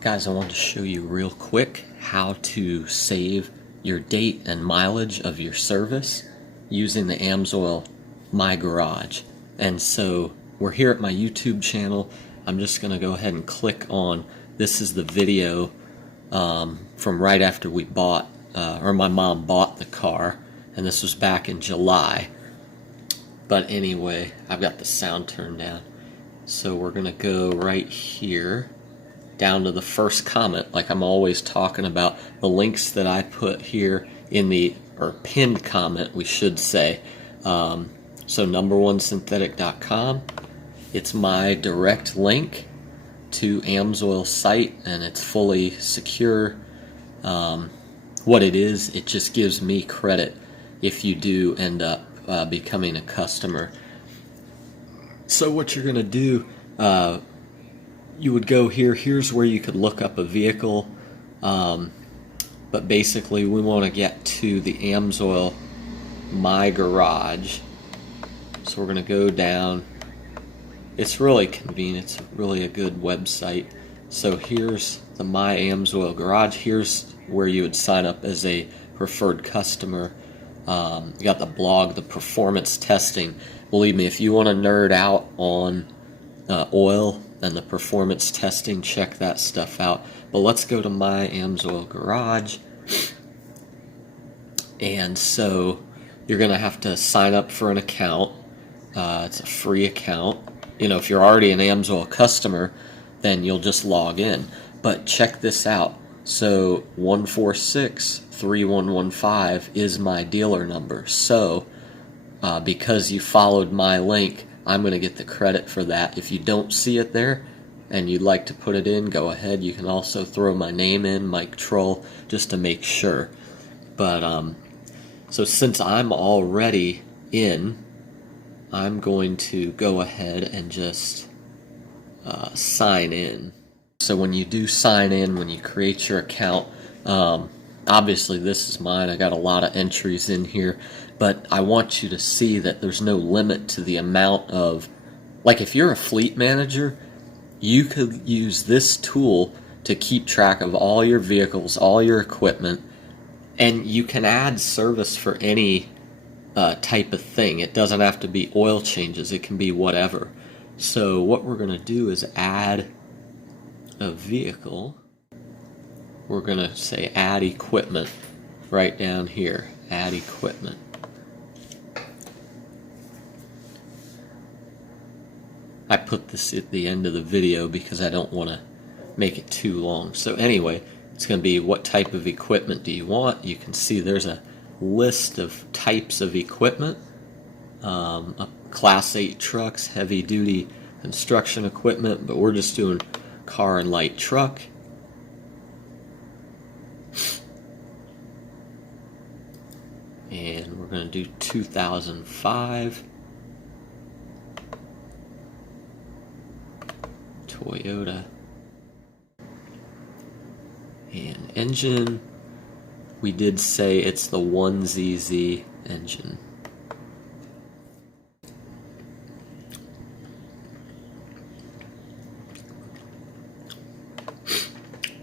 Guys, I wanted to show you real quick how to save your date and mileage of your service using the Amsoil MyGarage. And so we're here at my YouTube channel. I'm just going to go ahead and click on, this is the video from right after we bought, or my mom bought the car, and this was back in July. But anyway, I've got the sound turned down. So we're going to go right here down to the first comment, like I'm always talking about. The links that I put here in the, or pinned comment, we should say. So numberonesynthetic.com. It's my direct link to Amsoil's site, and it's fully secure. What it is, it just gives me credit if you do end up becoming a customer. So what you're going to do, you would go here. Here's where you could look up a vehicle, but basically we want to get to the Amsoil MyGarage. So we're going to go down. It's really convenient. It's really a good website. So here's the MyAmsoilGarage. Here's where you would sign up as a preferred customer. You got the blog, the performance testing. Believe me, if you want to nerd out on oil and the performance testing, check that stuff out. But let's go to MyAmsoilGarage. And so you're going to have to sign up for an account. It's a free account. You know, if you're already an Amsoil customer, then you'll just log in. But check this out. So 146-3115 is my dealer number. So because you followed my link, I'm going to get the credit for that. If you don't see it there and you'd like to put it in, go ahead. You can also throw my name in, Mike Trull, just to make sure. But so since I'm already in, I'm going to go ahead and just sign in. So when you do sign in, when you create your account, obviously this is mine. I got a lot of entries in here, but I want you to see that there's no limit to the amount of, like if you're a fleet manager, you could use this tool to keep track of all your vehicles, all your equipment, and you can add service for any type of thing. It doesn't have to be oil changes. It can be whatever. So what we're going to do is add a vehicle. We're going to say add equipment right down here. Add equipment. I put this at the end of the video because I don't want to make it too long. So anyway, it's going to be what type of equipment do you want. You can see there's a list of types of equipment. Class 8 trucks, heavy duty construction equipment, but we're just doing car and light truck. And we're going to do 2005 Toyota. And engine, we did say it's the 1ZZ engine.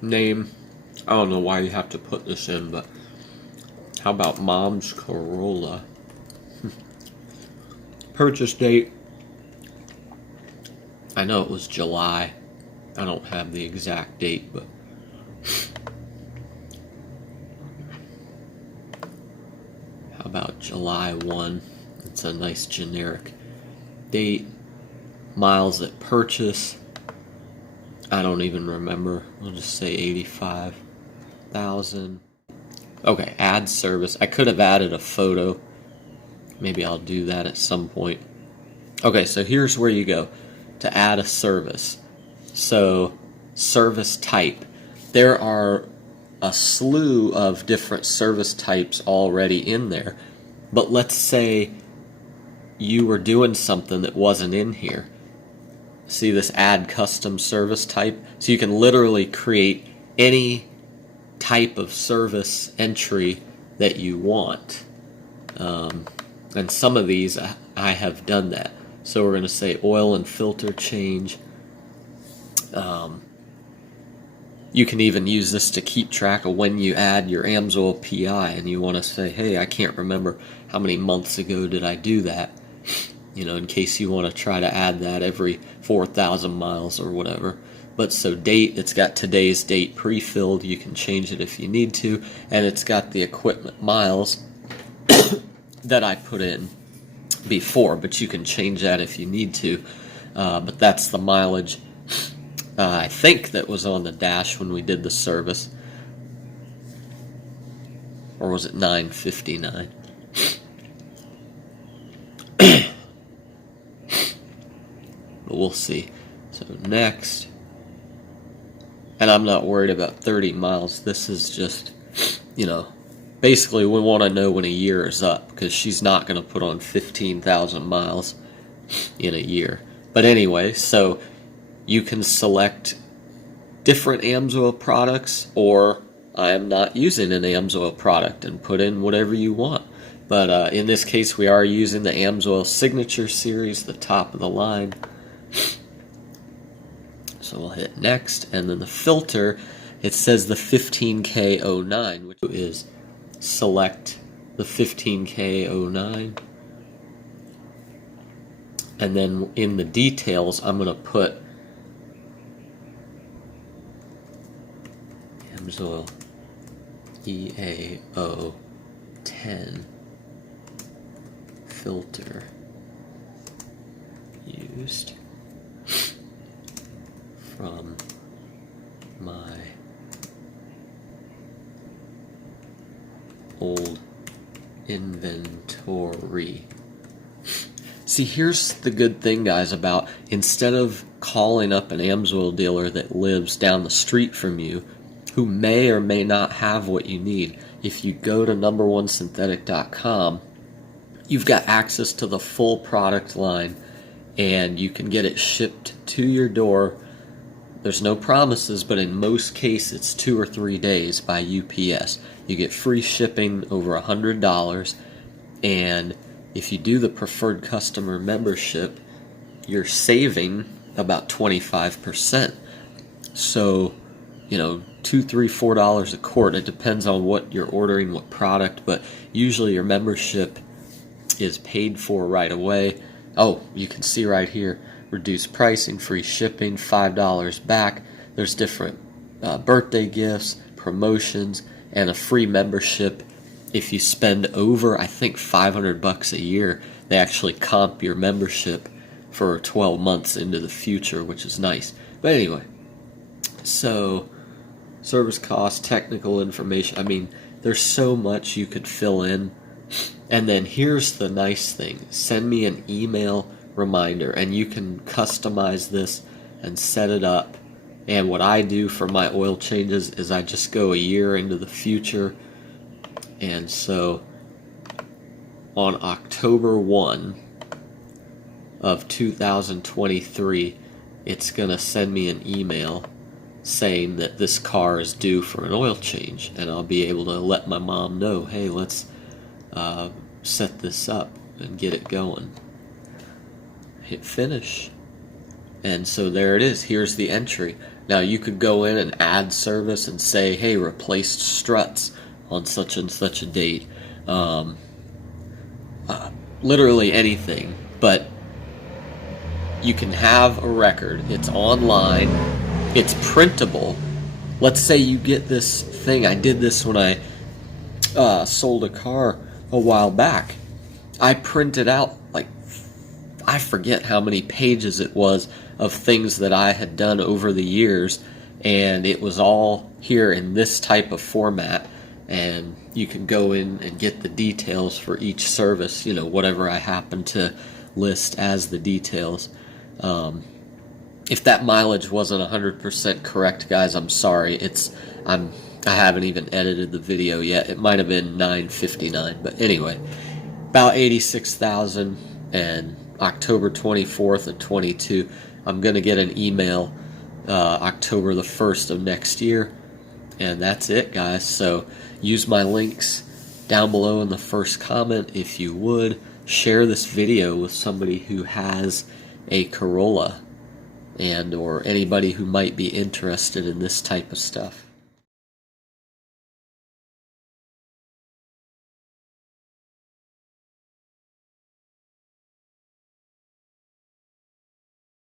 Name, I don't know why you have to put this in, but how about Mom's Corolla? Purchase date, I know it was July. I don't have the exact date, but how about July 1? It's a nice generic date. Miles at purchase, I don't even remember. We'll just say 85,000. Okay, add service. I could have added a photo. Maybe I'll do that at some point. Okay, so here's where you go to add a service. So, service type. There are a slew of different service types already in there. But let's say you were doing something that wasn't in here. See this add custom service type? So you can literally create any type of service entry that you want. And some of these I have done that. So we're going to say oil and filter change. You can even use this to keep track of when you add your Amsoil PI and you want to say, hey, I can't remember how many months ago did I do that, in case you want to try to add that every 4,000 miles or whatever. But so date, it's got today's date pre-filled, you can change it if you need to, and it's got the equipment miles that I put in before, but you can change that if you need to. But that's the mileage I think that was on the dash when we did the service. Or was it 959? But we'll see. So next, and I'm not worried about 30 miles. This is just, basically we want to know when a year is up, because she's not going to put on 15,000 miles in a year. But anyway, so you can select different Amsoil products, or I am not using an Amsoil product, and put in whatever you want. But in this case, we are using the Amsoil Signature Series, the top of the line. So we'll hit next, and then the filter, it says the 15K09, which is select the 15K09. And then in the details, I'm going to put Amsoil EAO10 filter used from my old inventory. See, here's the good thing, guys, about instead of calling up an Amsoil dealer that lives down the street from you, who may or may not have what you need, if you go to numberonesynthetic.com, you've got access to the full product line, and you can get it shipped to your door. There's no promises, but in most cases it's 2 or 3 days by UPS. You get free shipping over $100, and if you do the preferred customer membership, you're saving about 25%. So, $2, $3, $4 a quart. It depends on what you're ordering, what product, but usually your membership is paid for right away. Oh, you can see right here, reduced pricing, free shipping, $5 back. There's different birthday gifts, promotions, and a free membership. If you spend over, I think, $500 a year, they actually comp your membership for 12 months into the future, which is nice. But anyway, so service costs, technical information. I mean, there's so much you could fill in. And then here's the nice thing. Send me an email reminder, and you can customize this and set it up. And what I do for my oil changes is I just go a year into the future. And so on October 1 of 2023, it's going to send me an email saying that this car is due for an oil change, and I'll be able to let my mom know, hey, let's set this up and get it going. Hit finish, and so there it is. Here's the entry. Now you could go in and add service and say, hey, replaced struts on such and such a date, literally anything, but you can have a record. It's online, it's printable. Let's say you get this thing. I did this when I sold a car a while back. I printed out, I forget how many pages it was of things that I had done over the years, and it was all here in this type of format. And you can go in and get the details for each service, whatever I happen to list as the details. If that mileage wasn't 100% correct, guys, I'm sorry. I haven't even edited the video yet. It might have been 959, but anyway, about 86,000, and October 24th of 22. I'm gonna get an email October the 1st of next year. And that's it, guys. So use my links down below in the first comment if you would. Share this video with somebody who has a Corolla. and or anybody who might be interested in this type of stuff.